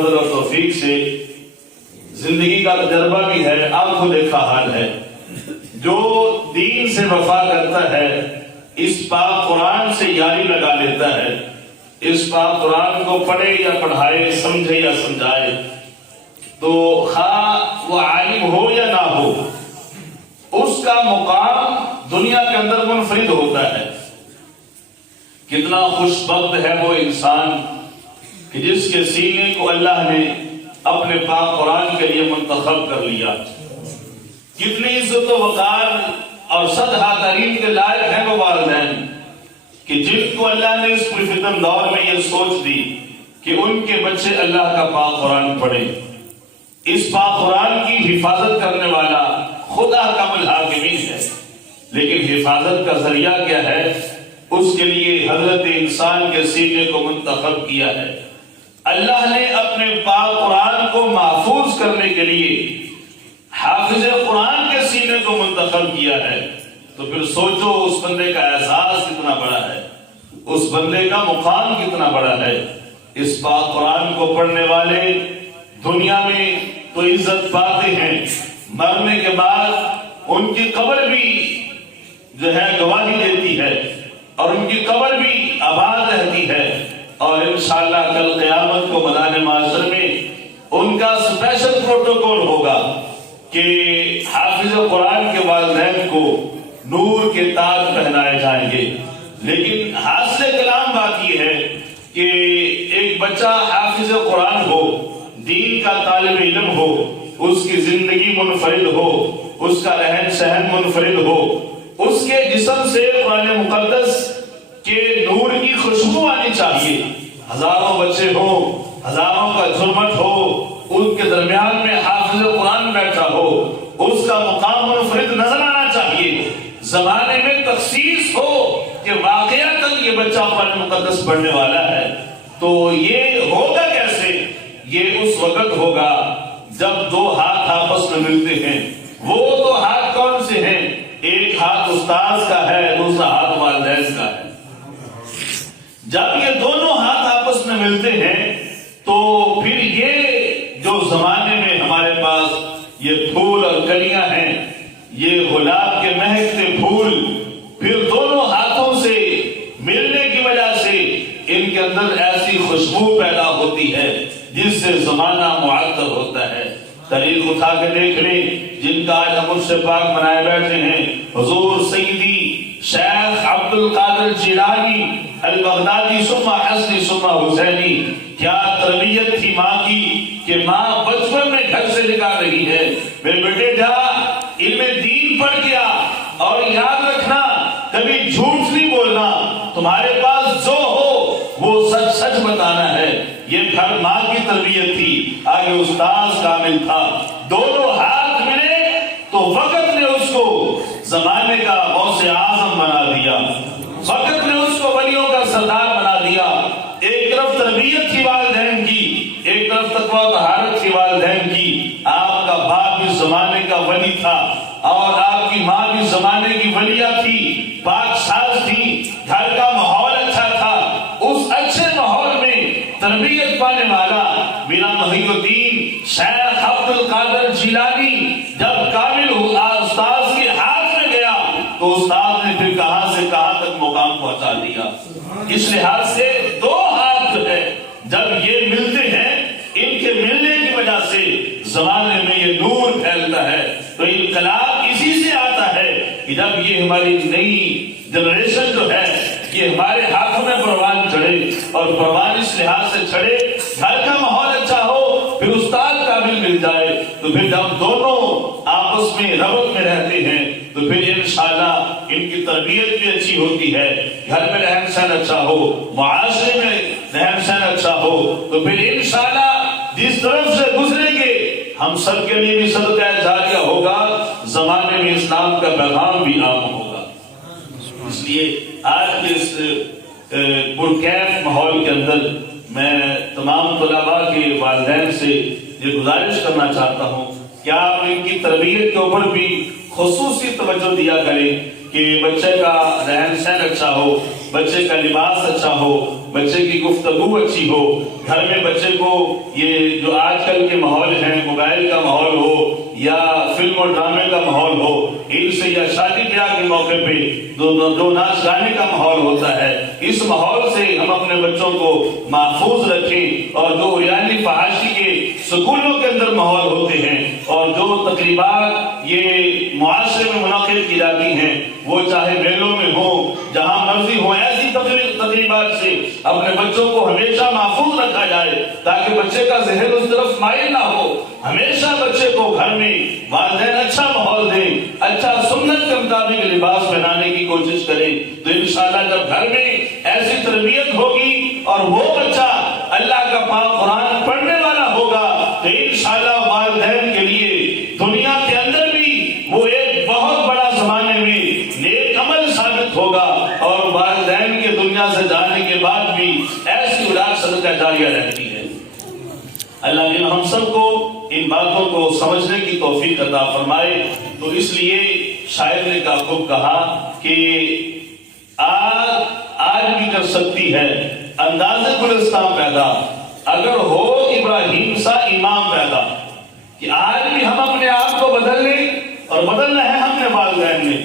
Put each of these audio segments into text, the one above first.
فضل اور توفیق سے زندگی کا تجربہ بھی ہے، آنکھوں دیکھا حال ہے۔ جو دین سے وفا کرتا ہے، اس پاک قرآن سے یاری لگا لیتا ہے، اس پاک قرآن کو پڑھے یا پڑھائے، سمجھے یا سمجھائے، تو خواہ وہ عالم ہو یا نہ ہو، اس کا مقام دنیا کے اندر منفرد ہوتا ہے۔ کتنا خوش بخت ہے وہ انسان کہ جس کے سینے کو اللہ نے اپنے پاک قرآن کے لیے منتخب کر لیا۔ کتنی عزت و وقار اور صدحہ تعریف کے لائق ہیں وہ والدین کہ جن کو اللہ نے اس پرفتن دور میں یہ سوچ دی کہ ان کے بچے اللہ کا پاک قرآن پڑھیں۔ اس پاک قرآن کی حفاظت کرنے والا خدا کم الحاکمین ہے، لیکن حفاظت کا ذریعہ کیا ہے؟ اس کے لیے حضرت انسان کے سینے کو منتخب کیا ہے۔ اللہ نے اپنے پاک قرآن کو محفوظ کرنے کے لیے حافظ قرآن کے سینے کو منتخب کیا ہے، تو پھر سوچو اس بندے کا احساس کتنا بڑا ہے، اس بندے کا مقام کتنا بڑا ہے۔ اس پاک قرآن کو پڑھنے والے دنیا میں تو عزت پاتے ہیں، مرنے کے بعد ان کی قبر بھی جو ہے گواہی دیتی ہے اور ان کی قبر بھی آباد رہتی ہے، اور انشاءاللہ کل قیامت کو میدان محشر میں ان کا اسپیشل پروٹوکول ہوگا کہ حافظ قرآن کے والدین کو نور کے تاج پہنائے جائیں گے۔ لیکن حاصل کلام بات یہ ہے کہ ایک بچہ حافظ قرآن ہو، دین کا طالب علم ہو، اس کی زندگی منفرد ہو، اس کا رہن سہن منفرد ہو، اس کے جسم سے قرآن مقدس کے نور کی خوشبو آنی چاہیے۔ ہزاروں بچے ہوں، ہزاروں کا جھرمٹ ہو، ان کے درمیان میں حافظ قرآن بیٹھا ہو، اس کا مقام منفرد نظر آنا چاہیے۔ زمانے میں تخصیص ہو کہ واقعتاً یہ بچہ قرآن مقدس پڑھنے والا ہے، تو یہ ہوگا کیسے؟ یہ اس وقت ہوگا جب دو ہاتھ آپس میں ملتے ہیں۔ وہ دو ہاتھ کون سے ہیں؟ ایک ہاتھ استاذ کا ہے، دوسرا ہاتھ والدین کا ہے۔ جب یہ دونوں ہاتھ آپس میں ملتے ہیں تو پھر یہ جو زمانے میں ہمارے پاس یہ پھول اور کلیاں ہیں، یہ گلاب کے مہکتے پھول، پھر دونوں ہاتھوں سے ملنے کی وجہ سے ان کے اندر ایسی خوشبو پیدا ہوتی ہے جس سے زمانہ معطر ہوتا ہے۔ تاریخ اٹھا کے دیکھ لیں، جن کا آج ہم سے پاک منائے بیٹھے ہیں، حضور سیدی شیخ عبد القادر جیلانی البغدادی ثم حسنی ثم حسینی، کیا تربیت تھی ماں کی کہ ماں بچپن میں گھر سے نکال رہی ہے، میرے بیٹے جا علم دین پڑھ گیا، اور یاد رکھنا کبھی جھوٹ نہیں بولنا، تمہارے پاس جو ہو وہ سچ سچ بتانا ہے۔ یہ گھر ماں کی تربیت تھی، آگے استاذ کامل تھا۔ دونوں ہاتھ ملے تو وقت نے اس کو زمانے کا غوث اعظم بنا دیا، وقت نے اس کو ولیوں کا سردار بنا دیا۔ ایک طرف تربیت تھی والدین کی، ایک طرف تقویٰ و طہارت تھی والدین کی۔ آپ کا باپ بھی زمانے کا ولی تھا اور آپ کی ماں بھی زمانے کی ولیہ تھی، پاک ساز تھی، گھر کا ماحول اچھا تھا۔ اس اچھے ماحول میں تربیت پانے والا میرا محی الدین شیخ عبد القادر جیلانی جب کامل ہوا، استاذ کے ہاتھ میں گیا تو استاذ نے پھر کہاں سے کہاں تک مقام پہنچا دیا۔ اس لحاظ سے دو ہاتھ جو ہے جب یہ ملتے ہیں، ان کے ملنے کی وجہ سے زمانے میں یہ نور پھیلتا ہے۔ تو انقلاب اسی سے آتا ہے کہ جب یہ ہماری نئی جنریشن جو ہے یہ ہمارے ہاتھوں میں پروان چڑھے، اور پروان اس لحاظ سے چڑھے گھر کا ماحول اچھا ہو، پھر استاد قابل مل جائے، تو پھر جب دونوں آپس میں ربط میں رہتے ہیں تو پھر انشاءاللہ ان کی تربیت بھی اچھی ہوتی ہے، گھر میں رہن سہن اچھا ہو، معاشرے میں رہن سہن اچھا ہو، تو پھر انشاءاللہ جس طرف سے گزریں گے ہم سب کے لیے بھی صدقہ جاریہ ہوگا، زمانے میں اسلام کا پیغام بھی عام ہوگا۔ اس لیے آج کے اس پرکیف ماحول کے اندر میں تمام طلباء کے والدین سے یہ گزارش کرنا چاہتا ہوں کہ آپ ان کی تربیت کے اوپر بھی خصوصی توجہ دیا کریں کہ بچے کا رہن سہن اچھا ہو، بچے کا لباس اچھا ہو، بچے کی گفتگو اچھی ہو، گھر میں بچے کو یہ جو آج کل کے ماحول ہیں، موبائل کا ماحول ہو یا فلم اور ڈرامے کا ماحول ہو، ان سے یا شادی بیاہ کے موقع پہ جو ناچ گانے کا ماحول ہوتا ہے، اس ماحول سے ہم اپنے بچوں کو محفوظ رکھیں، اور جو ریاضی فحاشی کے سکولوں کے اندر ماحول ہوتے ہیں اور جو تقریبات یہ معاشرے میں منعقد کی جاتی ہیں، وہ چاہے میلوں میں ہو، جہاں مرضی ہو، ایسی تقریبات سے اپنے بچوں کو ہمیشہ محفوظ رکھا جائے تاکہ بچے کا ذہن اس طرف مائل نہ ہو۔ ہمیشہ بچے کو گھر میں والدین اچھا ماحول دیں، اچھا سنت کے مطابق لباس پہنانے کی کوشش کریں، تو انشاءاللہ جب گھر میں ایسی تربیت ہوگی اور وہ بچہ اللہ کا پاک قرآن پڑھنے والا ہوگا تو انشاءاللہ والدین کے لیے دنیا کے اندر بھی وہ ایک بہت بڑا زمانے میں نیک عمل ثابت ہوگا، اور والدین کے دنیا سے جانے کے بعد بھی ایسی اولاد صدقہ جاریہ رہتی ہے۔ اللہ نے ہم سب کو ان باتوں کو سمجھنے کی توفیق عطا فرمائے۔ تو اس لیے شاعر نے خوب کہا کہ آج بھی کر سکتی ہے انداز گلستان پیدا اگر ہو ابراہیم سا امام پیدا، کہ آج بھی ہم اپنے آپ کو بدل لیں، اور بدلنا ہے ہم نے والدین نے،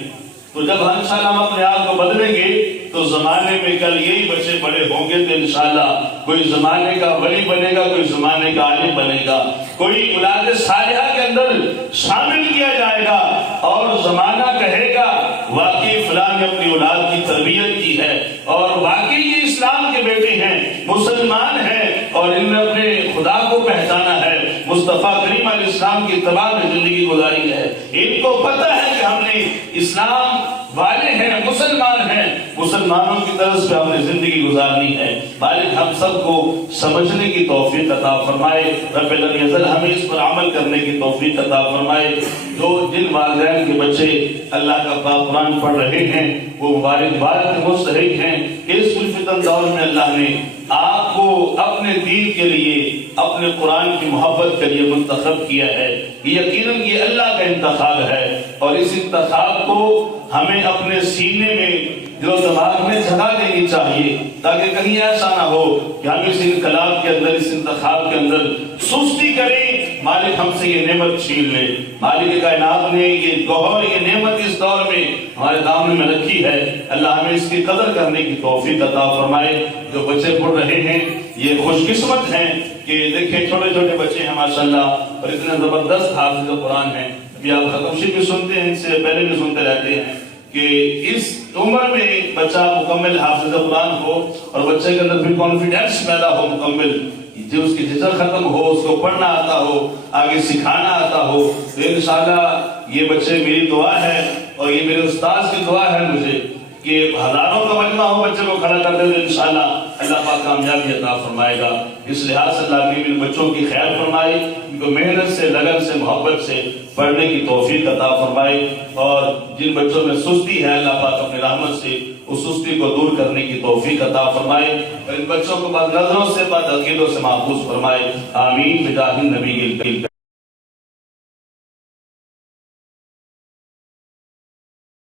تو جب انشاءاللہ ہم اپنے آپ کو بدلیں گے تو زمانے میں کل یہی بچے بڑے ہوں گے تو انشاءاللہ کوئی زمانے کا ولی بنے گا، کوئی زمانے کا عالم بنے گا، کوئی اولاد صالحہ کے اندر شامل کیا جائے گا، اور زمانہ کہے گا واقعی فلاں نے اپنی اولاد کی تربیت کی ہے، اور واقعی یہ اسلام کے بیٹے ہیں، مسلمان ہیں، اور ان نے اپنے خدا کو پہچانا ہے، مصطفیٰ کریم علیہ السلام کی اتباع میں زندگی گزاری ہے، ان کو پتہ ہے کہ ہم نے اسلام والے ہیں، مسلمان ہیں، مسلمانوں کی طرز پہ ہم نے زندگی گزارنی ہے۔ مالک ہم سب کو سمجھنے کی توفیق عطا فرمائے، رب العزت ہمیں اس پر عمل کرنے کی توفیق عطا فرمائے۔ جو جن والدین کے بچے اللہ کا پاک قرآن پڑھ رہے ہیں وہ مبارکباد کے مستحق ہیں۔ اس الفتن دور میں اللہ نے آپ کو اپنے دین کے لیے، اپنے قرآن کی محبت کے لیے منتخب کیا ہے، یقیناً یہ اللہ کا انتخاب ہے، اور اس انتخاب کو ہمیں اپنے سینے میں دل و دماغ میں جگہ دینی چاہیے، تاکہ کہیں ایسا نہ ہو کہ ہم اس انقلاب کے اندر، اس انتخاب کے اندر سستی کریں، مالک ہم سے یہ نعمت چھین لے۔ مالک کائنات نے یہ گوہر، یہ نعمت اس دور میں ہمارے دامن میں رکھی ہے، اللہ ہمیں اس کی قدر کرنے کی توفیق عطا فرمائے۔ جو بچے پڑھ رہے ہیں یہ خوش قسمت ہیں کہ دیکھیں چھوٹے چھوٹے بچے ہیں ماشاءاللہ، اور اتنے زبردست حافظ قرآن ہیں۔ ابھی آپ ختم شریف بھی سنتے ہیں، ان سے پہلے بھی سنتے رہتے ہیں کہ اس عمر میں بچہ مکمل حافظ قرآن ہو اور بچے کے اندر بھی کانفیڈنس پیدا ہو مکمل، جو اس کی جھجک ختم ہو، اس کو پڑھنا آتا ہو، آگے سکھانا آتا ہو، تو انشاءاللہ یہ بچے میری دعا ہے اور یہ میرے استاذ کی دعا ہے مجھے کہ ہزاروں کا مجمع ہو بچے کو کھڑا کر دے تو انشاءاللہ اللہ پاک کامیابی عطا فرمائے گا۔ اس لحاظ سے اللہ کے بچوں کی خیر فرمائے، ان کو محنت سے، لگن سے، محبت سے پڑھنے کی توفیق عطا فرمائے، اور جن بچوں میں سستی ہے اللہ پاک اپنی رحمت سے اس سستی کو دور کرنے کی توفیق عطا فرمائے، اور ان بچوں کو بد نظروں سے، بد عقیدوں سے محفوظ فرمائے۔ آمین بجاہ النبی الکریم۔